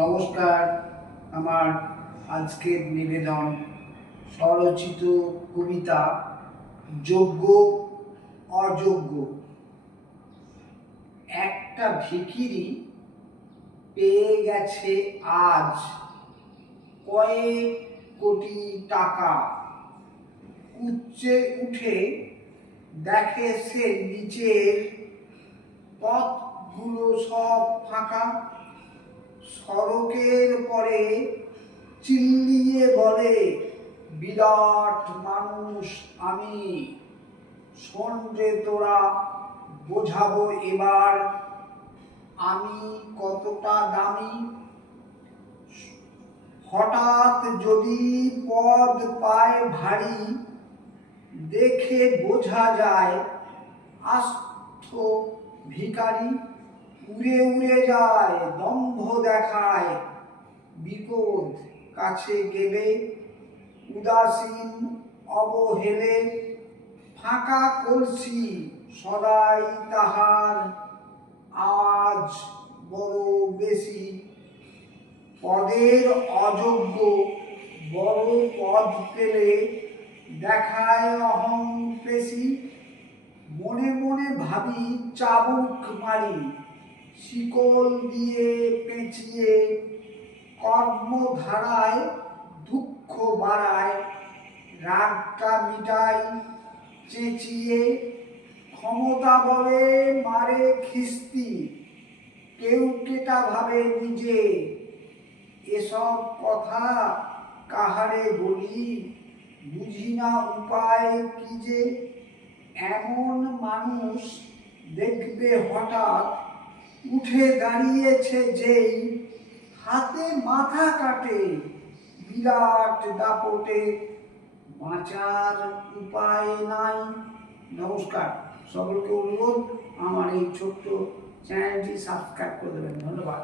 নমস্কার। আমার আজকের নিবেদন স্বরচিত কবিতা যোগ্য অযোগ্য। একটা ভিখিরি পেয়ে গেছে আজ কয়েক কোটি টাকা। উচ্চে উঠে দেখে সে নিচের পথগুলো সব ফাঁকা। সড়কের পরে চিল্লিয়ে বলে, বিরাট মানুষ আমি, শোন রে তোরা, বোঝাবো এবার আমি কতটা দামি। হঠাৎ যদি পদ পায় ভারী, দেখে বোঝা যায় আস্ত ভিখারি। উড়ে উড়ে যায়, দম্ভ দেখায়, বিপদ কাছে গেলে উদাসীন অবহেলে। ফাঁকা কলসি সদাই তাহার আওয়াজ বড় বেশি। পদের অযোগ্য বড় পদ পেলে দেখায় অহং পেশি। মনে মনে ভাবি চাবুক মারি, শিকল দিয়ে পেঁচিয়ে কর্মধারায় দুঃখ বাড়ায়। রাগটা মিটাই চেঁচিয়ে, ক্ষমতা বলে মারে খিস্তি। কেউ কেটা ভাবে নিজে, এসব কথা কাহারে বলি, বুঝি না উপায় কি যে। এমন মানুষ দেখবে হঠাৎ উঠে দাঁড়িয়েছে যেই, হাতে মাথা কাটে বিরাট দাপটে, বাঁচার উপায় নাই। নমস্কার, সকলকে অনুরোধ আমার এই ছোট্ট চ্যানেলটি সাবস্ক্রাইব করে দেবেন। ধন্যবাদ।